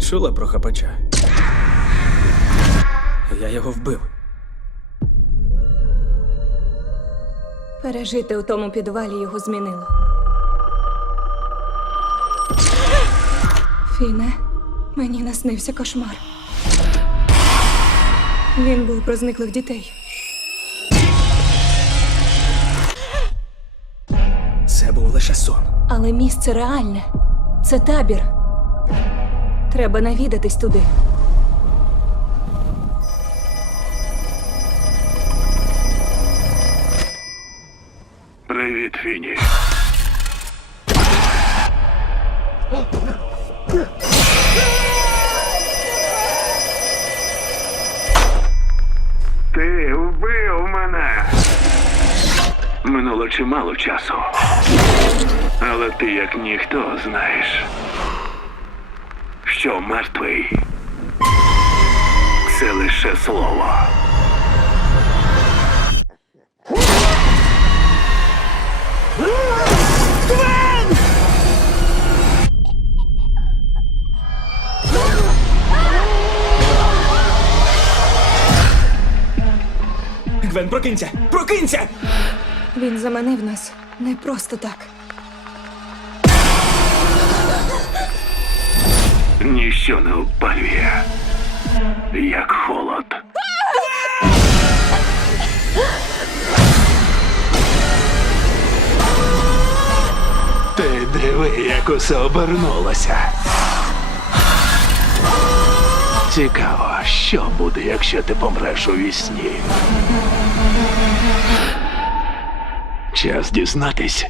Чула про хапача? Я його вбив. Пережити у тому підвалі його змінило. Фіне, мені наснився кошмар. Він був про зниклих дітей. Це був лише сон. Але місце реальне. Це табір. Треба навідатись туди. Привіт, Фіні. Ти вбив мене. Минуло чимало часу. Але ти як ніхто знаєш що мертвий це лише слово. Гвен, прокинься! Прокинься! Він заманив нас не просто так. не обпалює, як холод. Ти диви, як усе обернулося. Цікаво, що буде, якщо ти помреш у вісні? Час дізнатись.